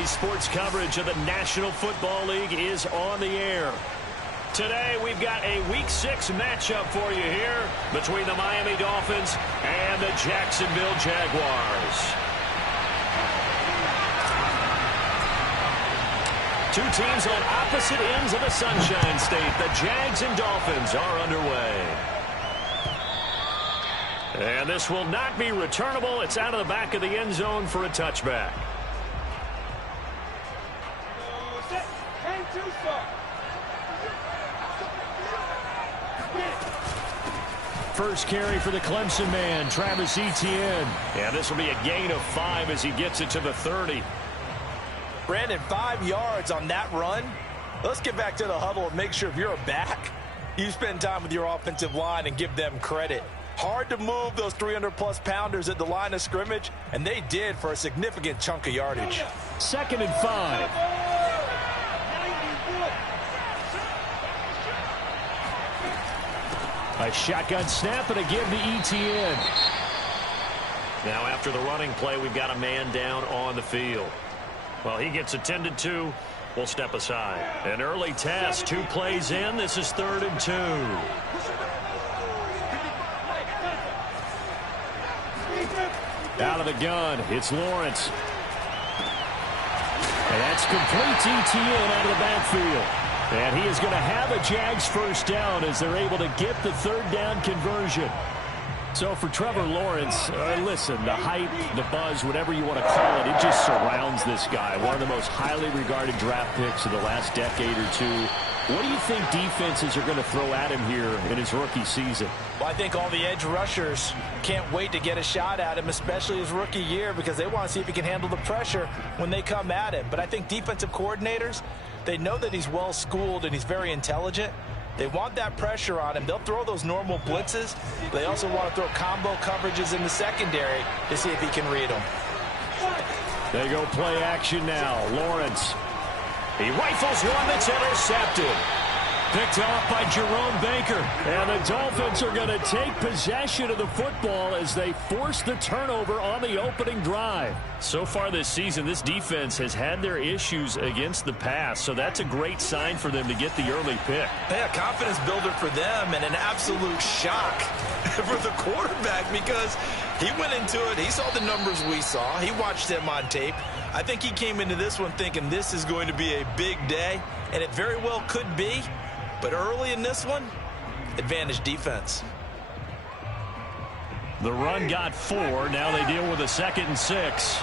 Today's sports coverage of the National Football League is on the air. Today, we've got a Week 6 matchup for you here between the Miami Dolphins and the Jacksonville Jaguars. Two teams on opposite ends of the Sunshine State. The Jags and Dolphins are underway. And this will not be returnable. It's out of the back of the end zone for a touchback. First carry for the Clemson man, Travis Etienne. Yeah, this will be a gain of 5 as he gets it to the 30. Brandon, 5 yards on that run. Let's get back to the huddle and make sure if you're a back, you spend time with your offensive line and give them credit. Hard to move those 300-plus pounders at the line of scrimmage, and they did for a significant chunk of yardage. 2nd and 5. A shotgun snap and a give to Etienne. Now after the running play, we've got a man down on the field. Well, he gets attended to. We'll step aside. An early test, 2 plays in. This is 3rd and 2. Out of the gun, it's Lawrence. And that's complete to Etienne out of the backfield. And he is going to have a Jags first down as they're able to get the 3rd down conversion. So for Trevor Lawrence, listen, the hype, the buzz, whatever you want to call it, it just surrounds this guy. One of the most highly regarded draft picks of the last decade or two. What do you think defenses are going to throw at him here in his rookie season? Well, I think all the edge rushers can't wait to get a shot at him, especially his rookie year, because they want to see if he can handle the pressure when they come at him. But I think defensive coordinators, they know that he's well-schooled and he's very intelligent. They want that pressure on him. They'll throw those normal blitzes. They also want to throw combo coverages in the secondary to see if he can read them. They go play action now. Lawrence. He rifles one that's intercepted. Picked off by Jerome Baker. And the Dolphins are going to take possession of the football as they force the turnover on the opening drive. So far this season, this defense has had their issues against the pass, so that's a great sign for them to get the early pick. Yeah, confidence builder for them and an absolute shock for the quarterback because he went into it. He saw the numbers we saw. He watched them on tape. I think he came into this one thinking this is going to be a big day, and it very well could be. But early in this one, advantage defense. The run got 4. Now they deal with a 2nd and 6.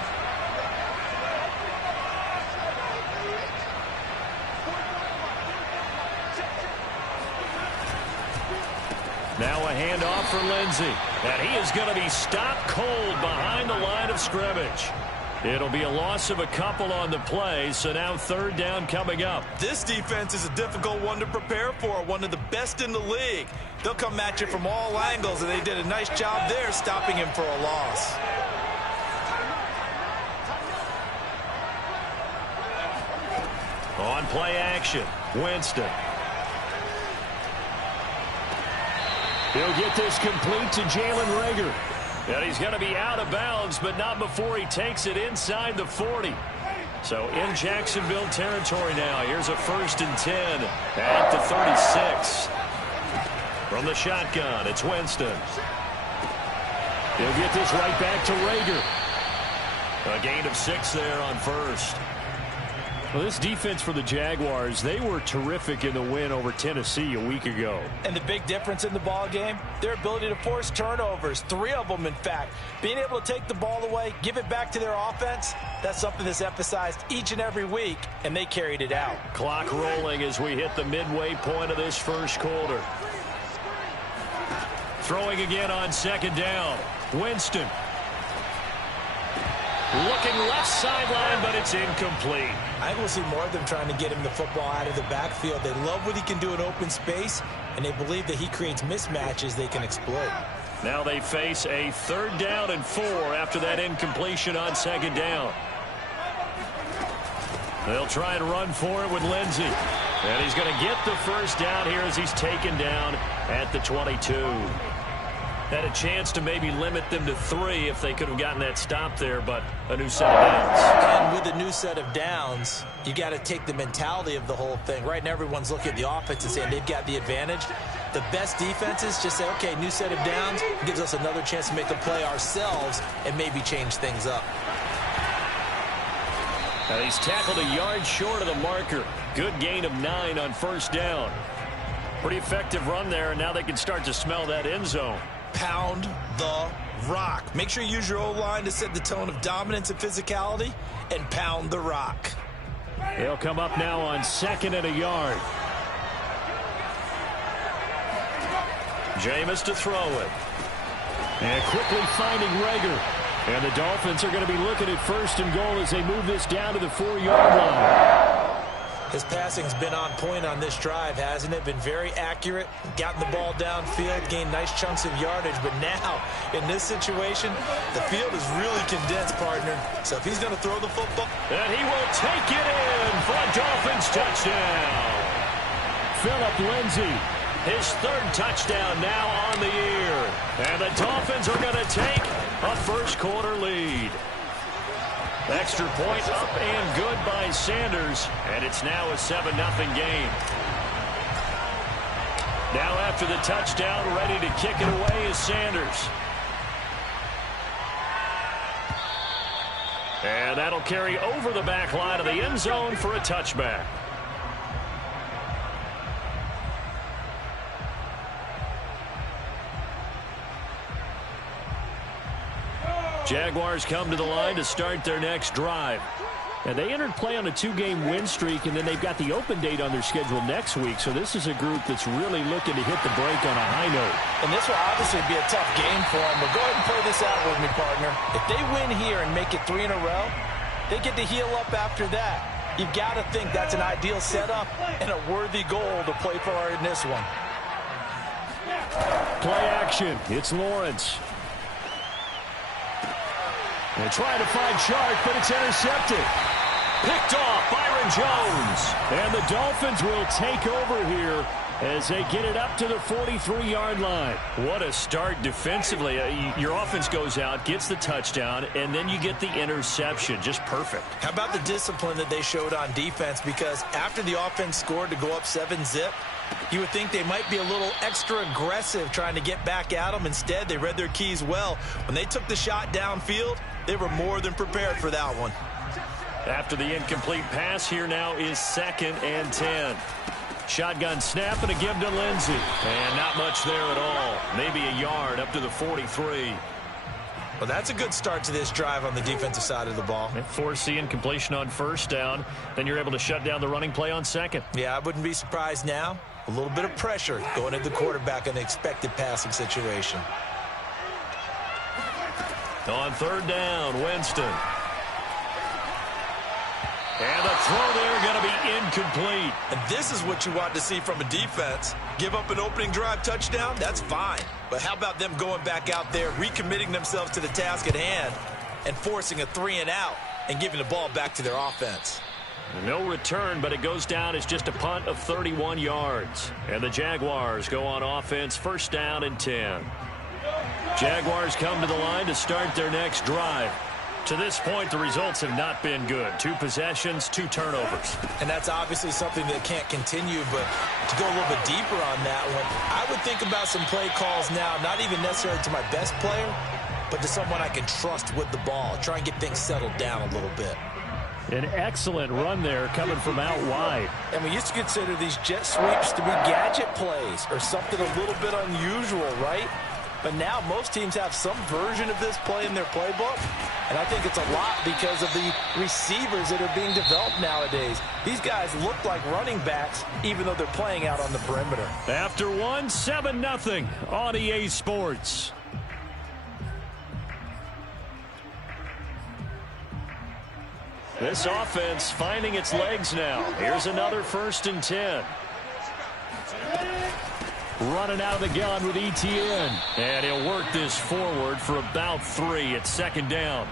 Now a handoff for Lindsey. And he is going to be stopped cold behind the line of scrimmage. It'll be a loss of a couple on the play, so now 3rd down coming up. This defense is a difficult one to prepare for, one of the best in the league. They'll come at you from all angles, and they did a nice job there stopping him for a loss. On play action, Winston. He'll get this complete to Jalen Reagor. And he's going to be out of bounds, but not before he takes it inside the 40. So in Jacksonville territory now. Here's a 1st and 10 at the 36. From the shotgun, it's Winston. He'll get this right back to Reagor. A gain of 6 there on 1st. Well, this defense for the Jaguars, they were terrific in the win over Tennessee a week ago. And the big difference in the ball game, their ability to force turnovers, 3 of them, in fact. Being able to take the ball away, give it back to their offense, that's something that's emphasized each and every week, and they carried it out. Clock rolling as we hit the midway point of this 1st quarter. Throwing again on 2nd down. Winston. Looking left sideline, but it's incomplete. I think we'll see more of them trying to get him the football out of the backfield. They love what he can do in open space, and they believe that he creates mismatches they can exploit. Now they face a 3rd down and 4 after that incompletion on 2nd down. They'll try and run for it with Lindsey. And he's going to get the 1st down here as he's taken down at the 22. Had a chance to maybe limit them to 3 if they could have gotten that stop there, but a new set of downs. And with a new set of downs, you got to take the mentality of the whole thing. Right now, everyone's looking at the offense and saying they've got the advantage. The best defenses just say, okay, new set of downs gives us another chance to make a play ourselves and maybe change things up. Now he's tackled a yard short of the marker. Good gain of 9 on first down. Pretty effective run there, and now they can start to smell that end zone. Pound the rock. Make sure you use your O-line to set the tone of dominance and physicality, and pound the rock. They'll come up now on 2nd and a yard. Jameis to throw it. And quickly finding Rager. And the Dolphins are going to be looking at 1st and goal as they move this down to the 4-yard line. His passing's been on point on this drive, hasn't it? Been very accurate, gotten the ball downfield, gained nice chunks of yardage. But now, in this situation, the field is really condensed, partner. So if he's going to throw the football... And he will take it in for a Dolphins touchdown. Phillip Lindsay, his 3rd touchdown now on the year. And the Dolphins are going to take a first-quarter lead. Extra point up and good by Sanders, and it's now a 7-0 game. Now after the touchdown, ready to kick it away is Sanders. And that'll carry over the back line of the end zone for a touchback. Jaguars come to the line to start their next drive. And they entered play on a 2-game win streak, and then they've got the open date on their schedule next week. So this is a group that's really looking to hit the break on a high note. And this will obviously be a tough game for them. But go ahead and play this out with me, partner. If they win here and make it 3 in a row, they get to heal up after that. You've got to think that's an ideal setup and a worthy goal to play for in this one. Play action. It's Lawrence. They're trying to find Chark, but it's intercepted. Picked off Byron Jones. And the Dolphins will take over here as they get it up to the 43-yard line. What a start defensively. Your offense goes out, gets the touchdown, and then you get the interception. Just perfect. How about the discipline that they showed on defense? Because after the offense scored to go up 7-zip, you would think they might be a little extra aggressive trying to get back at them. Instead, they read their keys well. When they took the shot downfield, they were more than prepared for that one. After the incomplete pass, here now is 2nd and 10. Shotgun snap and a give to Lindsay. And not much there at all. Maybe a yard up to the 43. Well, that's a good start to this drive on the defensive side of the ball. Force the incompletion on 1st down. Then you're able to shut down the running play on 2nd. Yeah, I wouldn't be surprised now. A little bit of pressure going into the quarterback in the expected passing situation. On 3rd down, Winston. And the throw there going to be incomplete. And this is what you want to see from a defense. Give up an opening drive touchdown, that's fine. But how about them going back out there, recommitting themselves to the task at hand, and forcing a 3-and-out and giving the ball back to their offense? No return, but it goes down as just a punt of 31 yards. And the Jaguars go on offense, 1st down and 10. Jaguars come to the line to start their next drive. To this point, the results have not been good. 2 possessions, 2 turnovers. And that's obviously something that can't continue, but to go a little bit deeper on that one, I would think about some play calls now, not even necessarily to my best player, but to someone I can trust with the ball. Try and get things settled down a little bit. An excellent run there coming from out wide. And we used to consider these jet sweeps to be gadget plays or something a little bit unusual, right? But now most teams have some version of this play in their playbook. And I think it's a lot because of the receivers that are being developed nowadays. These guys look like running backs, even though they're playing out on the perimeter. After 7-0 on EA Sports. This offense finding its legs now. Here's another 1st and 10. Running out of the gun with ETN. And he'll work this forward for about 3 at 2nd down.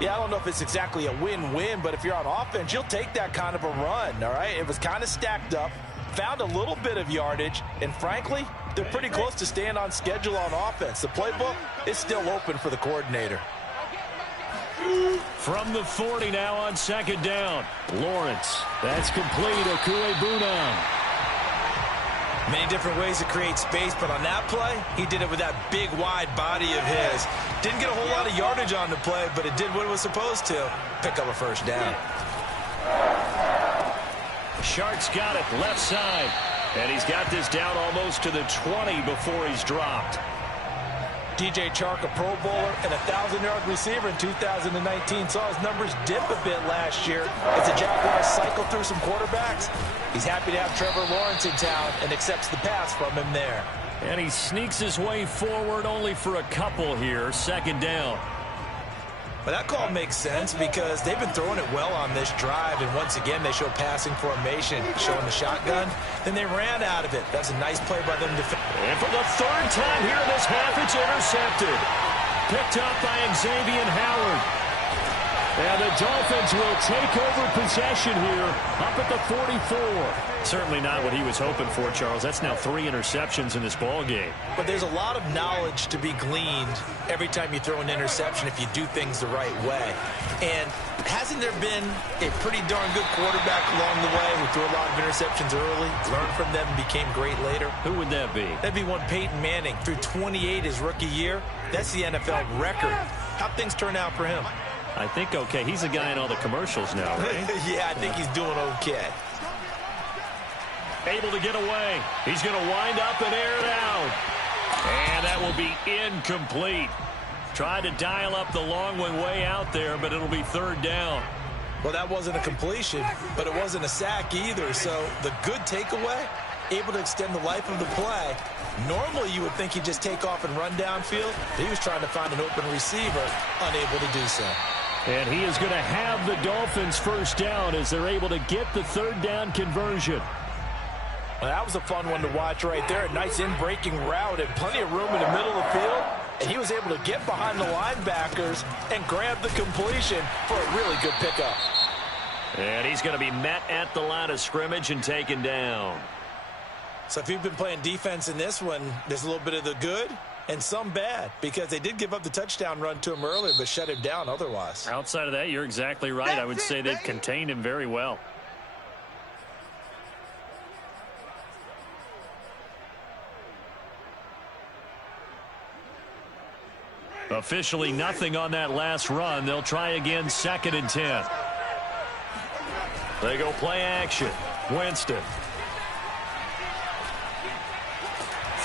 Yeah, I don't know if it's exactly a win-win, but if you're on offense, you'll take that kind of a run, all right? It was kind of stacked up, found a little bit of yardage, and frankly, they're pretty close to staying on schedule on offense. The playbook is still open for the coordinator. From the 40 now on second down. Lawrence. That's complete. Okuegbunam. Many different ways to create space, but on that play, he did it with that big, wide body of his. Didn't get a whole lot of yardage on the play, but it did what it was supposed to. Pick up a first down. Shark's got it left side. And he's got this down almost to the 20 before he's dropped. DJ Chark, a Pro Bowler and a 1,000-yard receiver in 2019, saw his numbers dip a bit last year as the Jaguars cycle through some quarterbacks. He's happy to have Trevor Lawrence in town and accepts the pass from him there. And he sneaks his way forward only for a couple here. Second down. But that call makes sense because they've been throwing it well on this drive, and once again they show passing formation, showing the shotgun. Then they ran out of it. That's a nice play by them. And for the third time here this half, it's intercepted. Picked up by Xavier Howard. And the Dolphins will take over possession here up at the 44. Certainly not what he was hoping for, Charles. That's now 3 interceptions in this ball game. But there's a lot of knowledge to be gleaned every time you throw an interception if you do things the right way. And hasn't there been a pretty darn good quarterback along the way who threw a lot of interceptions early, learned from them, and became great later? Who would that be? That'd be one Peyton Manning. Threw 28 his rookie year. That's the NFL record. How'd things turn out for him? I think okay. He's a guy in all the commercials now, right? Yeah, I think he's doing okay. Able to get away. He's going to wind up and air it out. And that will be incomplete. Tried to dial up the long one way out there, but it'll be third down. Well, that wasn't a completion, but it wasn't a sack either. So the good takeaway, able to extend the life of the play. Normally, you would think he'd just take off and run downfield. He was trying to find an open receiver, unable to do so. And he is going to have the Dolphins first down as they're able to get the third down conversion. Well, that was a fun one to watch right there. A nice in-breaking route and plenty of room in the middle of the field. And he was able to get behind the linebackers and grab the completion for a really good pickup. And he's going to be met at the line of scrimmage and taken down. So if you've been playing defense in this one, there's a little bit of the good and some bad, because they did give up the touchdown run to him earlier, but shut him down otherwise. Outside of that, you're exactly right. I would say they've contained him very well. Officially nothing on that last run. They'll try again, 2nd and 10. They go play action. Winston.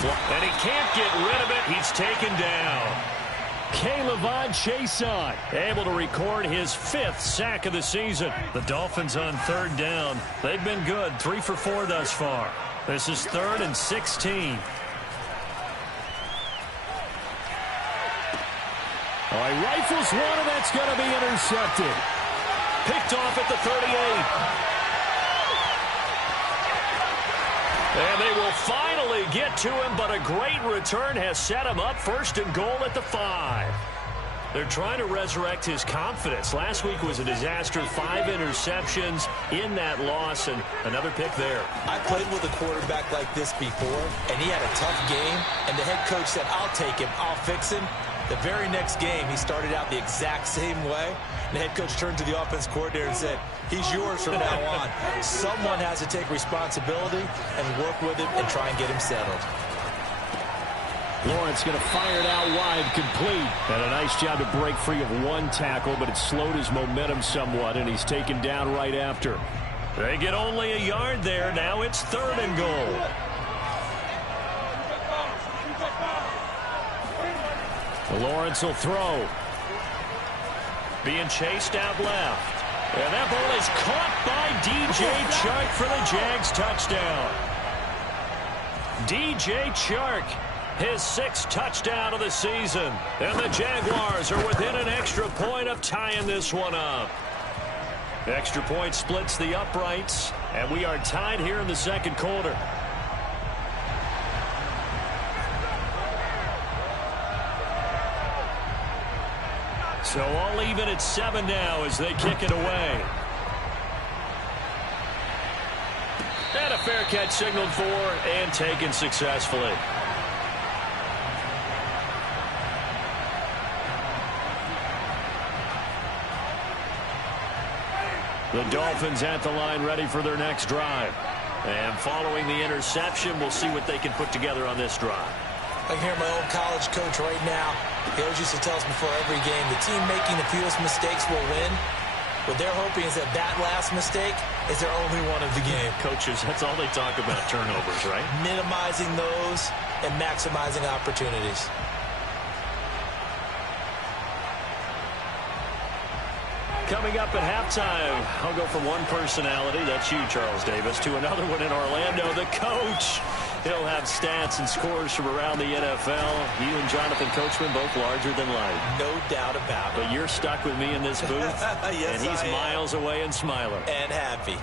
And he can't get rid of it. He's taken down. K'Lavon Chaisson able to record his 5th sack of the season. The Dolphins on third down. They've been good. 3 for 4 thus far. This is 3rd and 16. Oh, he rifles one, and that's going to be intercepted. Picked off at the 38. And they will finally get to him, but a great return has set him up 1st and goal at the 5. They're trying to resurrect his confidence. Last week was a disaster. 5 interceptions in that loss, and another pick there. I played with a quarterback like this before, and he had a tough game, and the head coach said, I'll take him, I'll fix him. The very next game, he started out the exact same way. And the head coach turned to the offense coordinator and said, he's yours from now on. Someone has to take responsibility and work with him and try and get him settled. Lawrence going to fire it out wide, complete. And a nice job to break free of one tackle, but it slowed his momentum somewhat, and he's taken down right after. They get only a yard there. Now it's 3rd and goal. Lawrence will throw. Being chased out left. And that ball is caught by DJ Chark for the Jags touchdown. DJ Chark, his 6th touchdown of the season. And the Jaguars are within an extra point of tying this one up. Extra point splits the uprights. And we are tied here in the 2nd quarter. So all even at 7 now as they kick it away. And a fair catch signaled for and taken successfully. The Dolphins at the line ready for their next drive. And following the interception, we'll see what they can put together on this drive. I can hear my old college coach right now. He always used to tell us before every game, the team making the fewest mistakes will win. What they're hoping is that that last mistake is their only one of the game. Coaches, that's all they talk about, turnovers, right? Minimizing those and maximizing opportunities. Coming up at halftime, I'll go from one personality, that's you, Charles Davis, to another one in Orlando, the coach. He'll have stats and scores from around the NFL. You and Jonathan Coachman, both larger than life. No doubt about it. But you're stuck with me in this booth, yes, and he's miles away and smiling. And happy.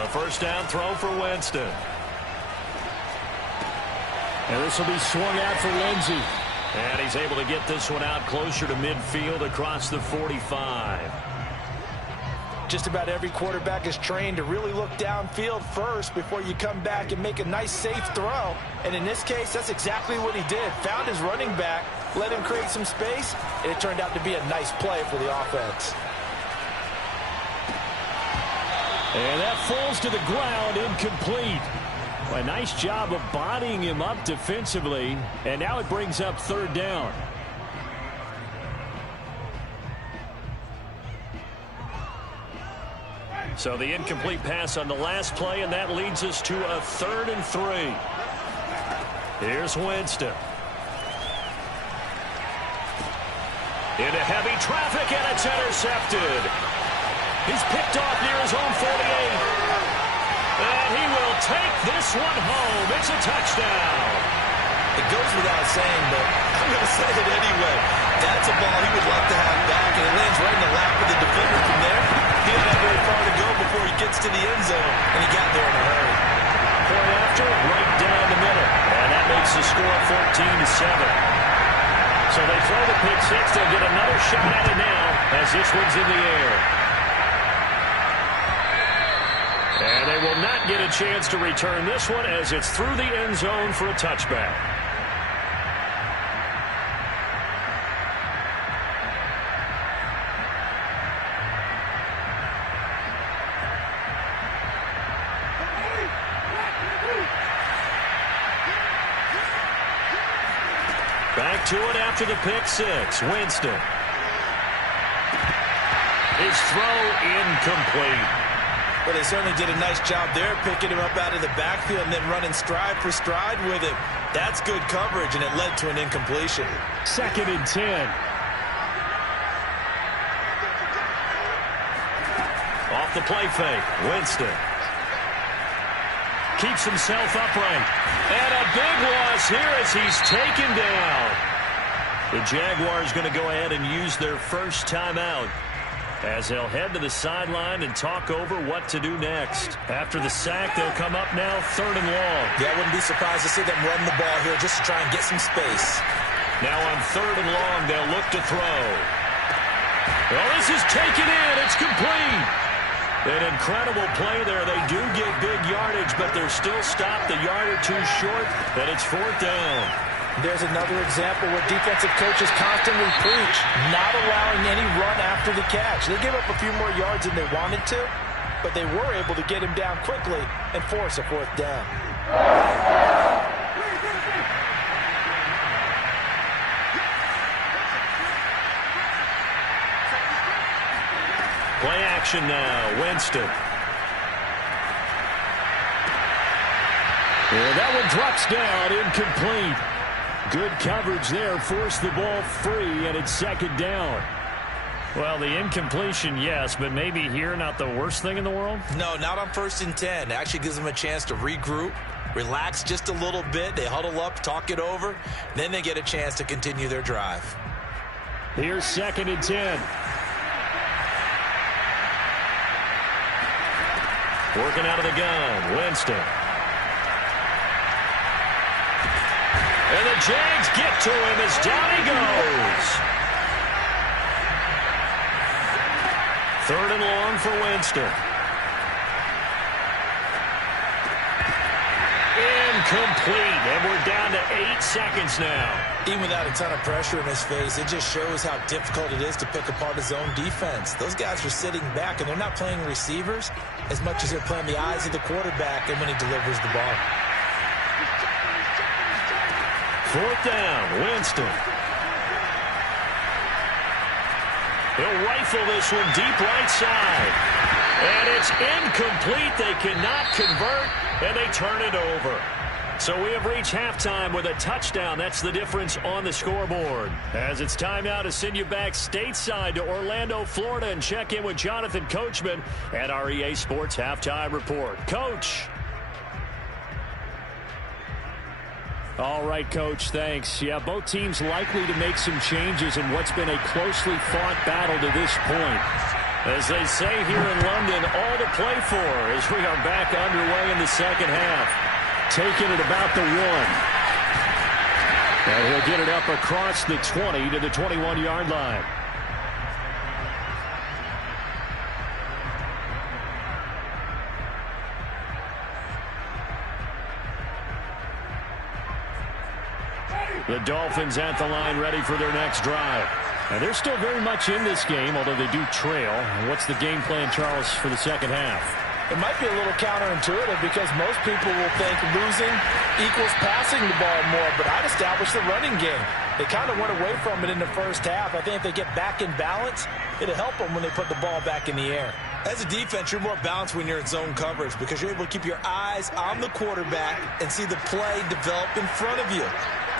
A first down throw for Winston. And this will be swung out for Lindsey. And he's able to get this one out closer to midfield across the 45. Just about every quarterback is trained to really look downfield first before you come back and make a nice, safe throw. And in this case, that's exactly what he did. Found his running back, let him create some space, and it turned out to be a nice play for the offense. And that falls to the ground, incomplete. A nice job of bodying him up defensively, and now it brings up third down. So the incomplete pass on the last play, and that leads us to a 3rd and 3. Here's Winston. Into heavy traffic, and it's intercepted. He's picked off near his own 48. And he will take this one home. It's a touchdown. It goes without saying, but I'm going to say it anyway. That's a ball he would love to have back, and it lands right in the lap of the defender from there. He didn't have very far to go before he gets to the end zone, and he got there in a hurry. Point after, right down the middle. And that makes the score 14-7. So they throw the pick six. They'll get another shot at it now as this one's in the air. And they will not get a chance to return this one as it's through the end zone for a touchback. Back to it after the pick six. Winston. His throw incomplete. Well, they certainly did a nice job there, picking him up out of the backfield and then running stride for stride with him. That's good coverage, and it led to an incompletion. 2nd and 10. Off the play fake, Winston. Keeps himself upright. And a big loss here as he's taken down. The Jaguars going to go ahead and use their first timeout, as they'll head to the sideline and talk over what to do next. After the sack, they'll come up now 3rd and long. Yeah, I wouldn't be surprised to see them run the ball here just to try and get some space. Now on 3rd and long, they'll look to throw. Well, this is taken in. It's complete. An incredible play there. They do get big yardage, but they're still stopped a yard or two short, and it's 4th down. There's another example where defensive coaches constantly preach, not allowing any run after the catch. They gave up a few more yards than they wanted to, but they were able to get him down quickly and force a 4th down. Play action now, Winston. Yeah, that one drops down, incomplete. Good coverage there, forced the ball free, and it's 2nd down. Well, the incompletion, yes, but maybe here not the worst thing in the world? No, not on 1st and 10. It actually gives them a chance to regroup, relax just a little bit. They huddle up, talk it over. Then they get a chance to continue their drive. Here's 2nd and 10. Working out of the gun, Winston. And the Jags get to him as down he goes. 3rd and long for Winston. incomplete, and we're down to 8 seconds now. Even without a ton of pressure in his face, it just shows how difficult it is to pick apart his own defense. Those guys are sitting back, and they're not playing receivers as much as they're playing the eyes of the quarterback and when he delivers the ball. 4th down, Winston. He'll rifle this one deep right side. And it's incomplete. They cannot convert, and they turn it over. So we have reached halftime with a touchdown. That's the difference on the scoreboard. As it's time now to send you back stateside to Orlando, Florida, and check in with Jonathan Coachman at our EA Sports Halftime Report. Coach. All right, Coach, thanks. Yeah, both teams likely to make some changes in what's been a closely fought battle to this point. As they say here in London, all to play for as we are back underway in the second half. Taking it about the 1. And he'll get it up across the 20 to the 21-yard line. The Dolphins at the line ready for their next drive. And they're still very much in this game, although they do trail. What's the game plan, Charles, for the second half? It might be a little counterintuitive because most people will think losing equals passing the ball more, but I'd establish the running game. They kind of went away from it in the first half. I think if they get back in balance, it'll help them when they put the ball back in the air. As a defense, you're more balanced when you're in zone coverage because you're able to keep your eyes on the quarterback and see the play develop in front of you.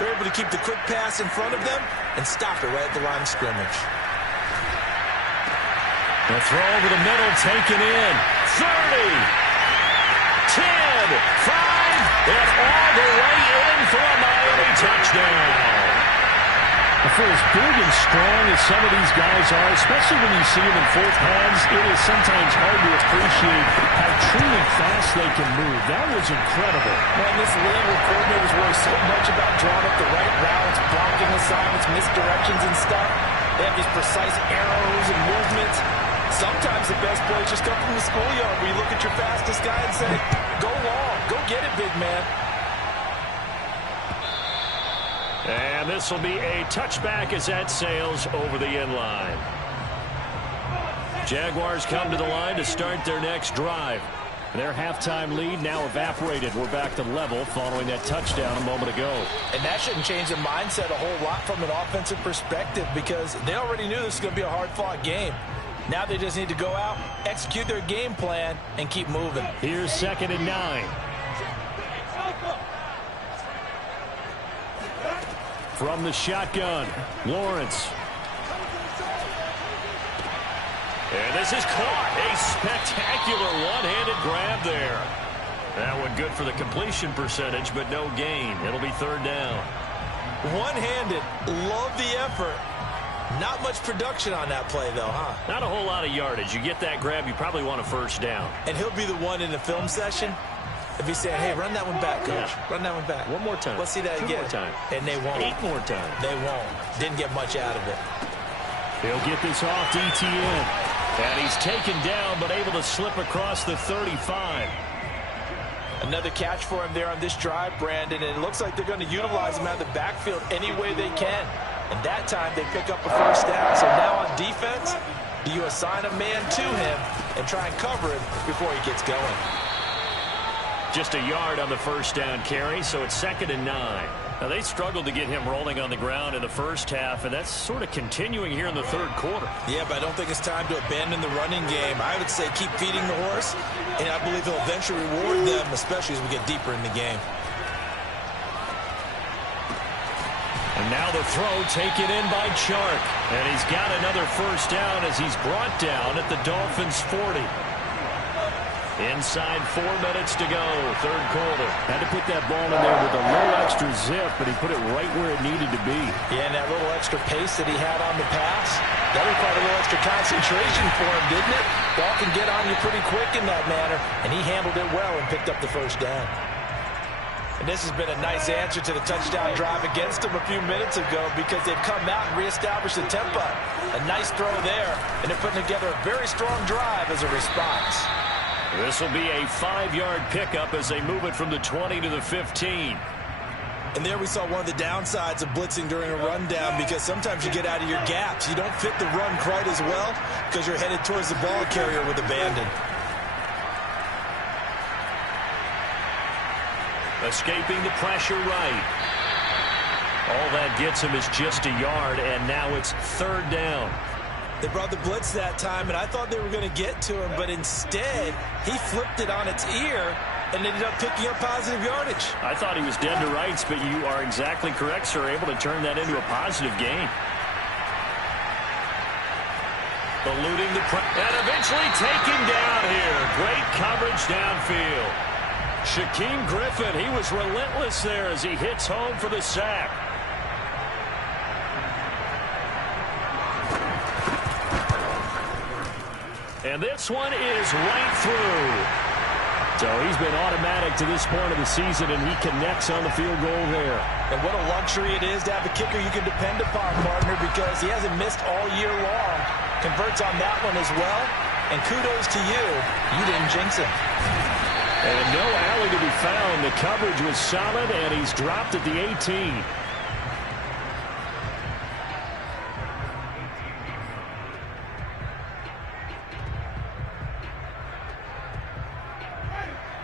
They're able to keep the quick pass in front of them and stop it right at the line of scrimmage. The throw over the middle, taken in. 30, 10, 5, and all the way in for a Miami touchdown. For as big and strong as some of these guys are, especially when you see them in full pads, it is sometimes hard to appreciate how truly fast they can move. That was incredible. Man, this league with coordinators worry so much about drawing up the right routes, blocking assignments, misdirections and stuff. They have these precise arrows and movements. Sometimes the best plays just come from the schoolyard where you look at your fastest guy and say, go long, go get it, big man. And this will be a touchback as that sails over the end line. Jaguars come to the line to start their next drive. Their halftime lead now evaporated. We're back to level following that touchdown a moment ago. And that shouldn't change the mindset a whole lot from an offensive perspective because they already knew this was going to be a hard-fought game. Now they just need to go out, execute their game plan, and keep moving. Here's 2nd and 9. From the shotgun, Lawrence. And this is caught. A spectacular one-handed grab there. That one good for the completion percentage, but no gain. It'll be 3rd down. One-handed. Love the effort. Not much production on that play, though, huh? Not a whole lot of yardage. You get that grab, you probably want a 1st down. And he'll be the one in the film session if he's saying, hey, run that one back, coach. Yeah. Run that one back. One more time. Let's see that 2 again. more time. And they won't. 8 more times. They won't. Didn't get much out of it. He'll get this off to ETN. And he's taken down, but able to slip across the 35. Another catch for him there on this drive, Brandon, and it looks like they're going to utilize him out of the backfield any way they can. And that time they pick up a 1st down. So now on defense, do you assign a man to him and try and cover him before he gets going? Just a yard on the 1st down carry, so it's 2nd and 9. Now, they struggled to get him rolling on the ground in the first half, and that's sort of continuing here in the 3rd quarter. Yeah, but I don't think it's time to abandon the running game. I would say keep feeding the horse, and I believe he'll eventually reward them, especially as we get deeper in the game. And now the throw taken in by Chark. And he's got another 1st down as he's brought down at the Dolphins' 40. Inside 4 minutes to go, 3rd quarter. Had to put that ball in there with a little extra zip, but he put it right where it needed to be. Yeah, and that little extra pace that he had on the pass, that required a little extra concentration for him, didn't it? Ball can get on you pretty quick in that manner, and he handled it well and picked up the 1st down. And this has been a nice answer to the touchdown drive against them a few minutes ago because they've come out and reestablished the tempo. A nice throw there, and they're putting together a very strong drive as a response. This will be a 5-yard pickup as they move it from the 20 to the 15. And there we saw one of the downsides of blitzing during a rundown, because sometimes you get out of your gaps. You don't fit the run quite as well because you're headed towards the ball carrier with abandon. Escaping the pressure right. All that gets him is just a yard, and now it's 3rd down. They brought the blitz that time, and I thought they were going to get to him, but instead he flipped it on its ear and ended up picking up positive yardage. I thought he was dead to rights, but you are exactly correct, sir. Able to turn that into a positive gain. Eluding the and eventually taken down here. Great coverage downfield. Shaquem Griffin, he was relentless there as he hits home for the sack. And this one is right through. So he's been automatic to this point of the season, and he connects on the field goal there. And what a luxury it is to have a kicker you can depend upon, partner, because he hasn't missed all year long. Converts on that one as well. And kudos to you. You didn't jinx him. And no alley to be found. The coverage was solid, and he's dropped at the 18.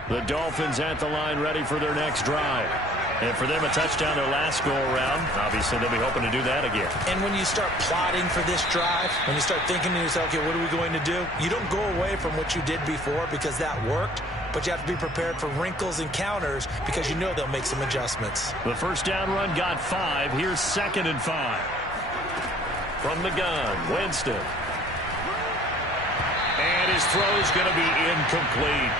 The Dolphins at the line, ready for their next drive. And for them, a touchdown their last go-around. Obviously, they'll be hoping to do that again. And when you start plotting for this drive, when you start thinking to yourself, okay, what are we going to do? You don't go away from what you did before because that worked, but you have to be prepared for wrinkles and counters because you know they'll make some adjustments. The first down run got 5. Here's 2nd and 5. From the gun, Winston. And his throw's going to be incomplete.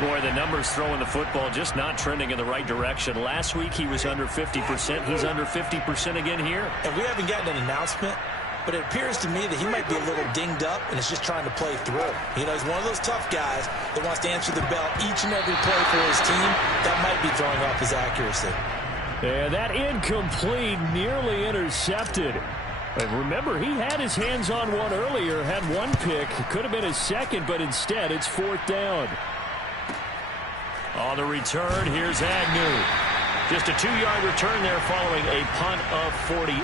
Boy, the numbers throwing the football just not trending in the right direction. Last week he was under 50%. He's under 50% again here. And we haven't gotten an announcement, but it appears to me that he might be a little dinged up and is just trying to play through. You know, he's one of those tough guys that wants to answer the bell each and every play for his team. That might be throwing off his accuracy. And that incomplete, nearly intercepted. And remember, he had his hands on one earlier, had one pick. Could have been his second, but instead it's 4th down. On the return, here's Agnew. Just a 2-yard return there following a punt of 48.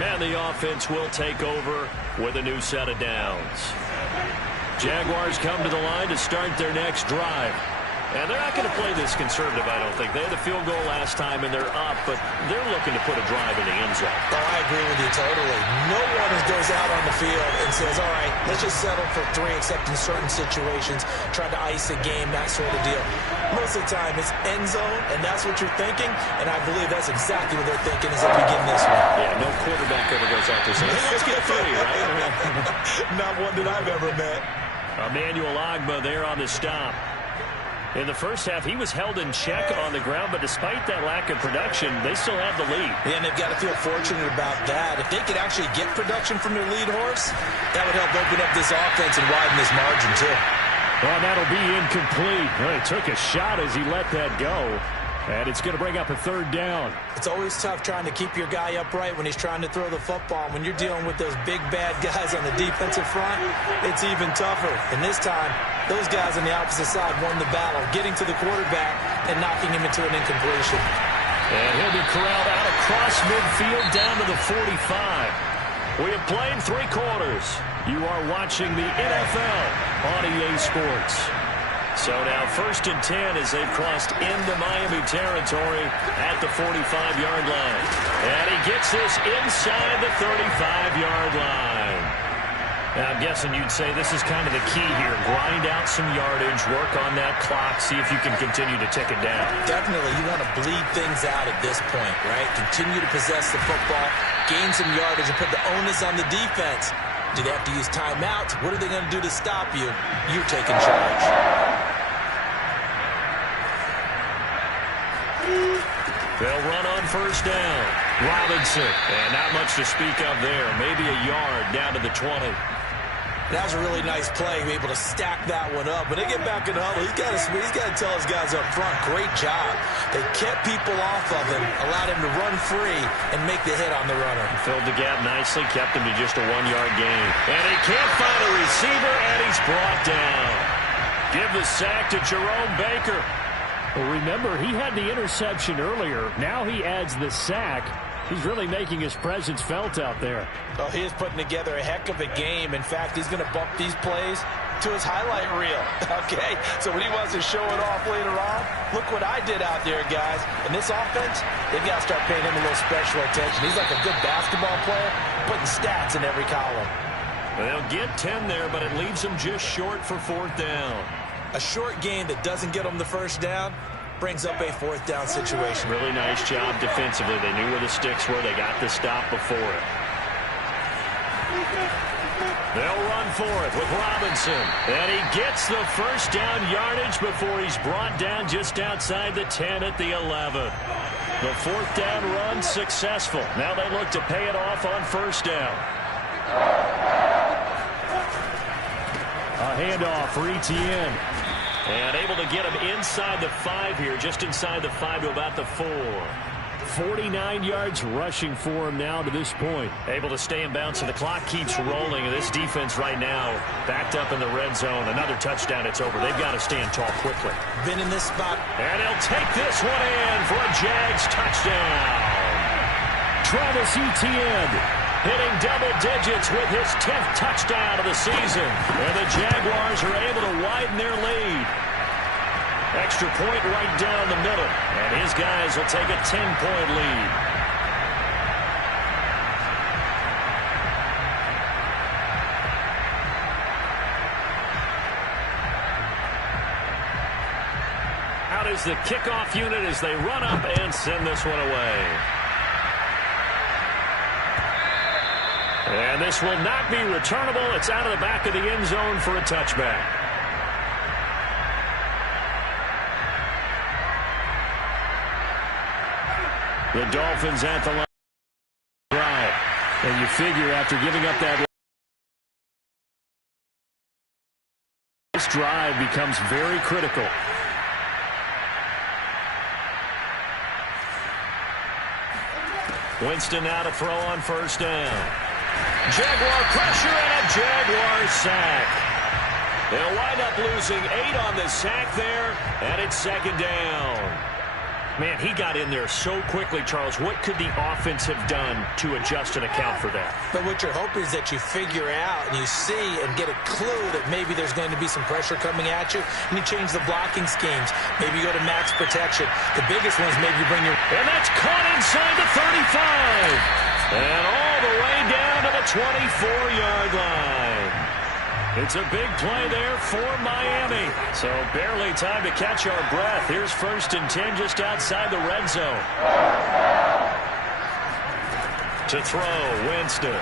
And the offense will take over with a new set of downs. Jaguars come to the line to start their next drive. And they're not going to play this conservative, I don't think. They had the field goal last time, and they're up, but they're looking to put a drive in the end zone. Oh, I agree with you totally. No one goes out on the field and says, all right, let's just settle for 3, except in certain situations, try to ice a game, that sort of deal. Most of the time, it's end zone, and that's what you're thinking, and I believe that's exactly what they're thinking as they begin this one. Yeah, no quarterback ever goes out there saying, hey, let's get 30, right? Not one that I've ever met. Emmanuel Ogbah there on the stop. In the first half, he was held in check on the ground, but despite that lack of production, they still have the lead. Yeah, and they've got to feel fortunate about that. If they could actually get production from their lead horse, that would help open up this offense and widen this margin, too. Well, that'll be incomplete. Well, he took a shot as he let that go. And it's going to bring up a 3rd down. It's always tough trying to keep your guy upright when he's trying to throw the football. When you're dealing with those big, bad guys on the defensive front, it's even tougher. And this time, those guys on the opposite side won the battle, getting to the quarterback and knocking him into an incompletion. And he'll be corralled out across midfield down to the 45. We have played 3 quarters. You are watching the NFL on EA Sports. So now 1st and 10 as they've crossed into Miami territory at the 45-yard line. And he gets this inside the 35-yard line. Now I'm guessing you'd say this is kind of the key here. Grind out some yardage, work on that clock, see if you can continue to tick it down. Definitely. You want to bleed things out at this point, right? Continue to possess the football, gain some yardage, and put the onus on the defense. Do they have to use timeouts? What are they going to do to stop you? You're taking charge. They'll run on 1st down. Robinson. And not much to speak of there. Maybe a yard down to the 20. That was a really nice play, be able to stack that one up. But they get back in the huddle. He's got to tell his guys up front, great job. They kept people off of him, allowed him to run free and make the hit on the runner. Filled the gap nicely, kept him to just a 1-yard gain. And he can't find a receiver, and he's brought down. give the sack to Jerome Baker. Well, remember, he had the interception earlier. Now he adds the sack. He's really making his presence felt out there. Oh, he is putting together a heck of a game. In fact, he's going to bump these plays to his highlight reel. Okay, so when he wants to show it off later on, look what I did out there, guys. And this offense, they've got to start paying him a little special attention. He's like a good basketball player, putting stats in every column. They'll get 10 there, but it leaves them just short for 4th down. A short game that doesn't get them the first down brings up a 4th down situation. Really nice job defensively. They knew where the sticks were. They got the stop before it. They'll run for it with Robinson. And he gets the first down yardage before he's brought down just outside the 10 at the 11. The 4th down run successful. Now they look to pay it off on 1st down. A handoff for Etienne. And able to get him inside the 5 here, just inside the 5 to about the 4. 49 yards rushing for him now to this point. Able to stay in bounds, so the clock keeps rolling. This defense right now backed up in the red zone. Another touchdown, it's over. They've got to stand tall quickly. Been in this spot. And he'll take this one in for a Jags touchdown. Travis Etienne hitting double digits with his 10th touchdown of the season. And the Jaguars are able to widen their lead. Extra point right down the middle. And his guys will take a 10-point lead. Out is the kickoff unit as they run up and send this one away. And this will not be returnable. It's out of the back of the end zone for a touchback. The Dolphins at the line. Drive. And you figure after giving up that, this drive becomes very critical. Winston now to throw on 1st down. Jaguar pressure and a Jaguar sack. They'll wind up losing 8 on the sack there, and it's 2nd down. Man, he got in there so quickly, Charles. What could the offense have done to adjust and account for that? But what you're hoping is that you figure out and you see and get a clue that maybe there's going to be some pressure coming at you, and you change the blocking schemes. Maybe you go to max protection. The biggest one is maybe you bring your... And that's caught inside the 35. And all the way down to the 24-yard line. It's a big play there for Miami. So barely time to catch our breath. Here's 1st and 10 just outside the red zone. To throw, Winston.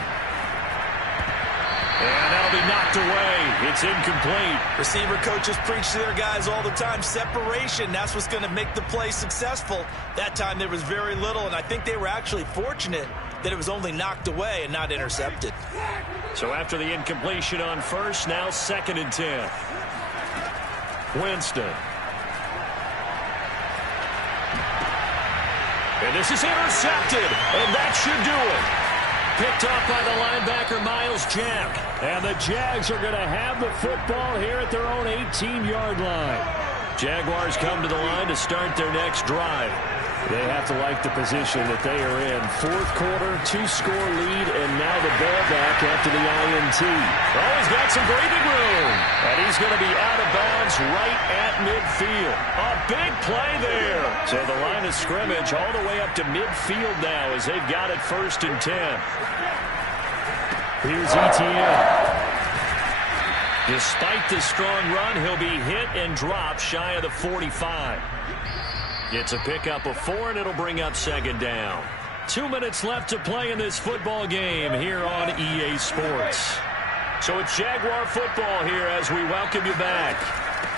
And that'll be knocked away. It's incomplete. Receiver coaches preach to their guys all the time. Separation, that's what's going to make the play successful. That time there was very little, and I think they were actually fortunate that it was only knocked away and not intercepted. So after the incompletion on 1st, now 2nd and 10. Winston. And this is intercepted, and that should do it. Picked off by the linebacker, Miles Jack. And the Jags are going to have the football here at their own 18-yard line. Jaguars come to the line to start their next drive. They have to like the position that they are in. 4th quarter, 2-score lead, and now the ball back after the INT. Oh, he's got some breathing room. And he's going to be out of bounds right at midfield. A big play there. So the line of scrimmage all the way up to midfield now as they've got it 1st and 10. Here's Etienne. Despite the strong run, he'll be hit and dropped shy of the 45. Gets a pickup of 4, and it'll bring up 2nd down. 2 minutes left to play in this football game here on EA Sports. So it's Jaguar football here as we welcome you back.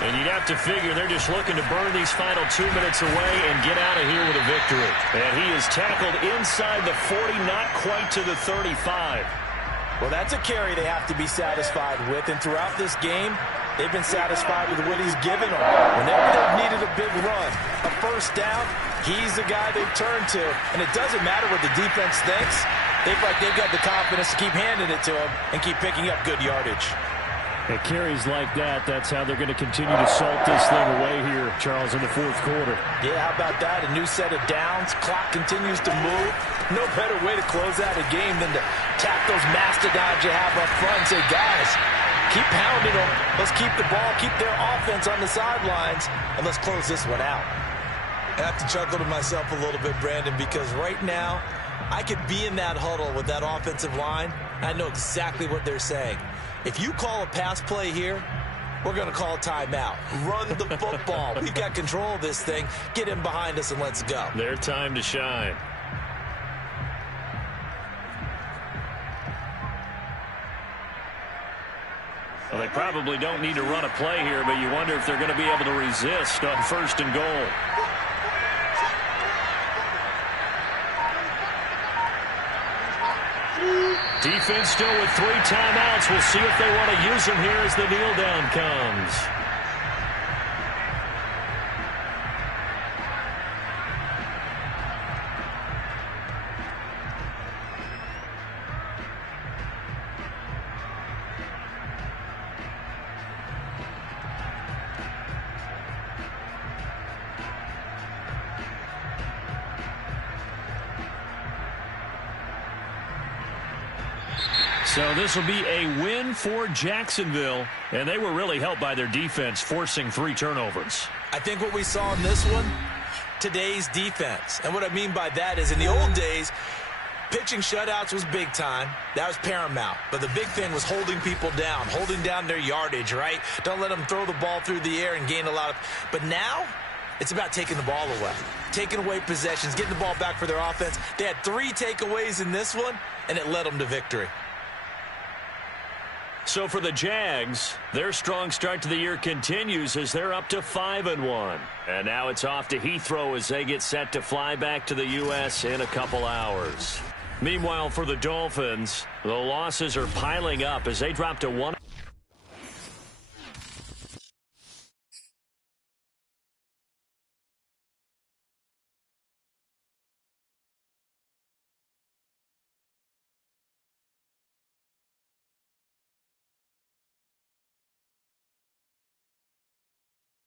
And you'd have to figure they're just looking to burn these final 2 minutes away and get out of here with a victory. And he is tackled inside the 40, not quite to the 35. Well, that's a carry they have to be satisfied with. And throughout this game, they've been satisfied with what he's given them. Whenever they've needed a big run, a 1st down, he's the guy they've turned to. And it doesn't matter what the defense thinks. They've got the confidence to keep handing it to him and keep picking up good yardage. At carries like that, that's how they're going to continue to salt this thing away here, Charles, in the fourth quarter. Yeah, how about that? A new set of downs. Clock continues to move. No better way to close out a game than to tap those mastodons you have up front and say, guys, keep pounding them. Let's keep the ball, keep their offense on the sidelines, and let's close this one out. I have to chuckle to myself a little bit, Brandon, because right now I could be in that huddle with that offensive line. I know exactly what they're saying. If you call a pass play here, we're going to call a timeout. Run the football. We've got control of this thing. Get him behind us and let's go. Their time to shine. Well, they probably don't need to run a play here, but you wonder if they're going to be able to resist on 1st and goal. Defense still with 3 timeouts. We'll see if they want to use them here as the kneel down comes. So this will be a win for Jacksonville, and they were really helped by their defense, forcing 3 turnovers. I think what we saw in this one, today's defense. And what I mean by that is in the old days, pitching shutouts was big time. That was paramount. But the big thing was holding people down, holding down their yardage, right? Don't let them throw the ball through the air and gain a lot of... But now, it's about taking the ball away, taking away possessions, getting the ball back for their offense. They had 3 takeaways in this one, and it led them to victory. So for the Jags, their strong start to the year continues as they're up to 5-1. And now it's off to Heathrow as they get set to fly back to the U.S. in a couple hours. Meanwhile, for the Dolphins, the losses are piling up as they drop to 1.